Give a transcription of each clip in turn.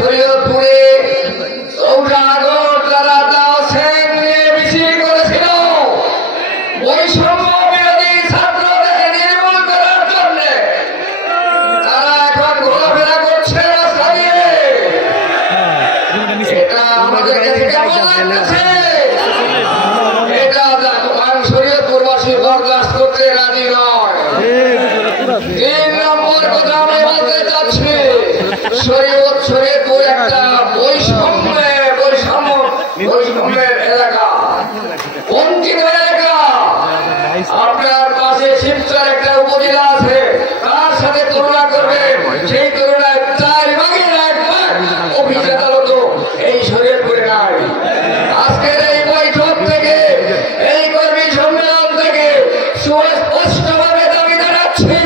শরীয়তপুরে 4 August যারা দাওসেন নিয়ে মিছিল করেছিল বৈষম্য বিরোধী ছাত্রদের নির্মূল করার জন্য, তারা এখন ঘোরাফেরা করছে রাস্তা দিয়ে। এটা আমাদের কাছে কেমন লাগতেছে? এটা শরীয়তপুরবাসী বরদাস্ত করতে রাজি নয়। 3 নম্বর কথা আমি বলতে চাচ্ছি, শরীয়তপুর একটা বৈষম্যের এলাকা, অন্তিম এলাকা। আপনার পাশে শিবচর একটা উপজেলা আছে, তার সাথে তুলনা করবেন, সেই তুলনায় 4 ভাগের 1 ভাগ অফিস আদালত এই শরীয়তপুরে নাই। আজকের এই বৈঠক থেকে, এই কর্মী সম্মেলন থেকে সুস্পষ্টভাবে দাবি জানাচ্ছি,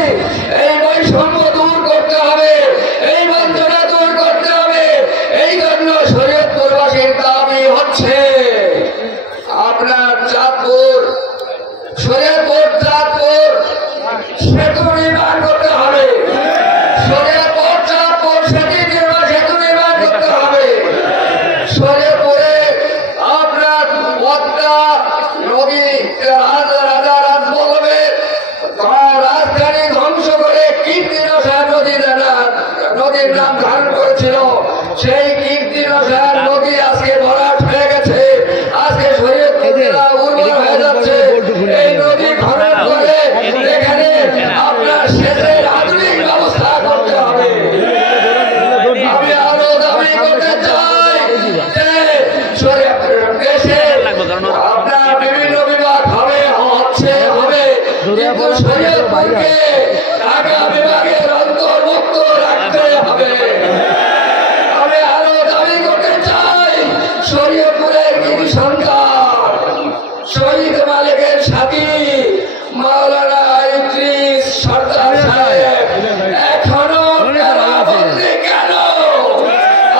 এই বৈষম্য দূর করতে হবে, এই বঞ্চনা দূর করতে হবে। এই জন্য শরীয়তপুরবাসীর দাবি হচ্ছে আপনার চাঁদপুর সেতু নির্মাণ করতে হবে। চাঁদপুর সেতু নির্মাণ করতে হবে। শরীয়তপুরে আপনার পদ্মা নদী রাজা রাজবল্লভের রাজধানী ধ্বংস করে কীর্তিনশা নদীর নাম ধারণ করেছিল। সেই কীর্তিনশা নদী আজকে ভরাট হয়ে গেছে। আজকে শরীয়তপুর জেলা উর্বর হয়ে যাচ্ছে। এই নদী খনন করে এখানে আপনার সেচের আধুনিক ব্যবস্থা করতে হবে। আমি আরো দাবি করতে চাই যে দেশে আপনার বিভিন্ন বিভাগ হবে, কিন্তু শরীয়তপুরকে ঢাকা বিভাগের অন্তর্ভুক্ত রাখতে হবে। আমি আরো দাবি করতে চাই, শরীয়তপুরের কৃতি সন্তান শহীদ মালিকের সাথী মাওলানা ইদ্রিস সরদার সাহেব এখনো কারাবন্দী কেন?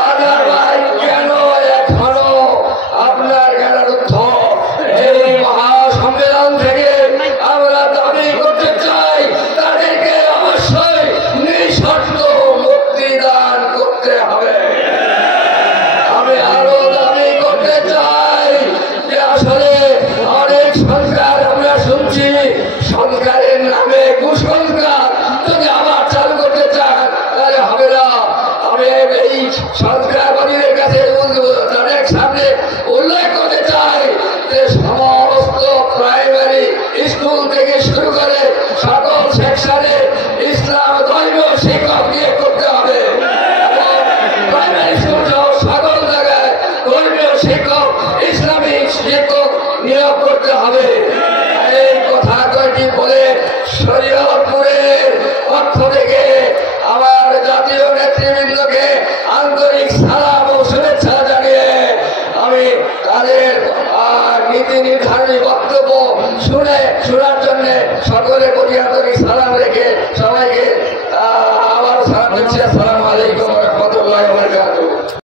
আদার ভাই কেন এখনো আপনার কারারুদ্ধ? এই মহাসম্মেলন থেকে আমরা দাবি করতে চাই, তাদেরকে অবশ্যই নিঃশর্ত মুক্তিদান করতে হবে। আমি আরো দাবি করতে চাই যে আসলে অনেক সরকার আমরা শুনছি, সরকারের নামে কুসংস্কার যদি আবার চালু করতে চান তাহলে হবে না। আমি এই সরকার